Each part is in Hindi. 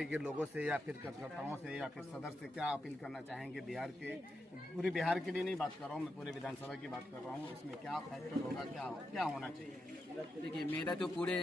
पार्टी के लोगों से या फिर कार्यकर्ताओं से या फिर सदर से क्या अपील करना चाहेंगे? बिहार के, पूरे बिहार के लिए नहीं बात कर रहा हूँ मैं, पूरे विधानसभा की बात कर रहा हूँ। इसमें क्या फैक्टर होगा, क्या होना चाहिए? देखिए, मेरा तो पूरे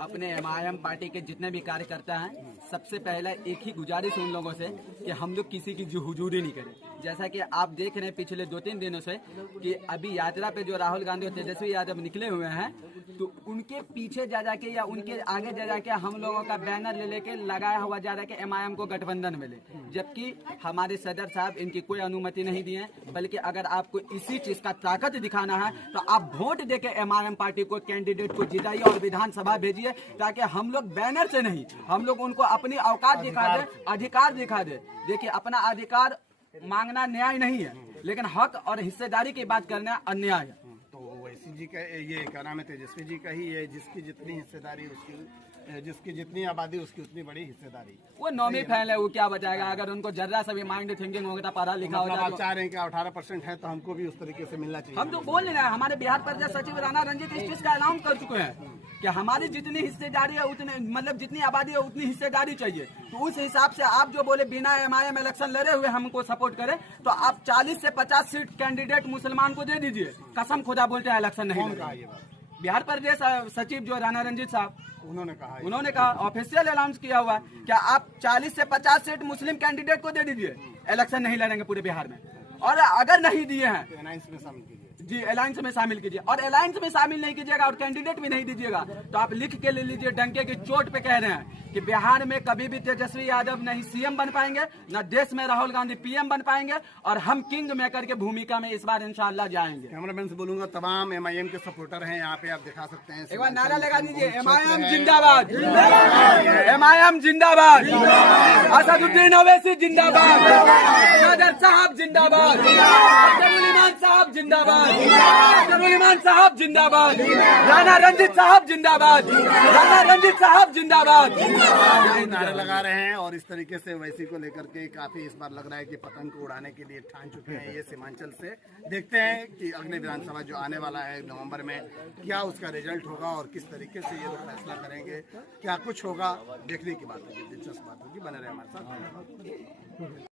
अपने MIM पार्टी के जितने भी कार्यकर्ता हैं, सबसे पहला एक ही गुजारिश उन लोगों से कि हम लोग किसी की हुजूरी नहीं करें। जैसा कि आप देख रहे हैं पिछले 2-3 दिनों से कि अभी यात्रा पे जो राहुल गांधी और तेजस्वी यादव निकले हुए हैं, तो उनके पीछे जा जाके या उनके आगे जा जाके हम लोगों का बैनर ले लेके लगाया हुआ जा रहा है कि MIM को गठबंधन मिले, जबकि हमारे सदर साहब इनकी कोई अनुमति नहीं दी है। बल्कि अगर आपको इसी चीज का ताकत दिखाना है तो आप वोट देके MIM पार्टी को, कैंडिडेट को जिताइए और विधानसभा भेजिए, ताकि हम लोग बैनर से नहीं, हम लोग उनको अपनी औकात दिखा दे, अधिकार दिखा दे। देखिए, अपना अधिकार मांगना न्याय नहीं है, लेकिन हक और हिस्सेदारी की बात करना अन्याय है। तो वैसी जी का ये क्या नाम है, तेजस्वी जी का ही है, जिसकी जितनी हिस्सेदारी उसकी, जिसकी जितनी आबादी उसकी उतनी बड़ी हिस्सेदारी। वो नौमी फैल है, वो क्या बचाएगा? अगर उनको जर्रा सा भी माइंड थिंकिंग होगा, पढ़ा लिखा हो मतलब जाए। आप चाह रहे हैं कि 18% है तो हमको भी उस तरीके से मिलना चाहिए। हम तो बोल रहे हैं, हमारे बिहार प्रदेश सचिव राणा रंजीत इस चीज का अनाउंस कर चुके हैं कि हमारी जितनी हिस्सेदारी है उतने, मतलब जितनी आबादी है उतनी हिस्सेदारी चाहिए। तो उस हिसाब से आप जो बोले बिना MIM इलेक्शन लड़े हुए हमको सपोर्ट करें, तो आप 40 से 50 सीट कैंडिडेट मुसलमान को दे दीजिए। कसम खुदा बोलते हैं इलेक्शन नहीं लड़ेंगे। बिहार प्रदेश सचिव जो राणा रंजीत साहब, उन्होंने कहा ऑफिशियल अनाउंस किया हुआ है कि आप 40 से 50 सीट मुस्लिम कैंडिडेट को दे दीजिए, इलेक्शन नहीं लड़ेंगे पूरे बिहार में। और अगर नहीं दिए हैं तो अलायंस में शामिल कीजिए। जी, अलायंस में शामिल कीजिए। और अलायंस में शामिल नहीं कीजिएगा और कैंडिडेट भी नहीं दीजिएगा, तो आप लिख के ले लीजिए, डंके की चोट पे कह रहे हैं कि बिहार में कभी भी तेजस्वी यादव नहीं CM बन पाएंगे, न देश में राहुल गांधी PM बन पाएंगे, और हम किंग मेकर के भूमिका में इस बार इंशाल्लाह जाएंगे। कैमरामैन से बोलूंगा, तमाम MIM के सपोर्टर हैं यहाँ पे, आप दिखा सकते हैं। एक बार नारा लगा दीजिए, MIM जिंदाबाद, MIM जिंदाबाद, असदुद्दीन ओवैसी जिंदाबाद, सदर साहब जिंदाबाद, अफजल इमान साहब जिंदाबाद, अफजल इमान साहब जिंदाबाद, राणा रंजीत साहब जिंदाबाद, राणा रंजीत साहब जिंदाबाद। नारे लगा रहे हैं और इस तरीके से वैसी को लेकर के काफी इस बार लग रहा है कि पतंग को उड़ाने के लिए ठान चुके हैं ये सीमांचल से। देखते हैं कि अगले विधानसभा जो आने वाला है नवंबर में, क्या उसका रिजल्ट होगा और किस तरीके से ये लोग फैसला करेंगे, क्या कुछ होगा, देखने की बात होगी, दिलचस्प बात होगी। बने रहे हमारे साथ।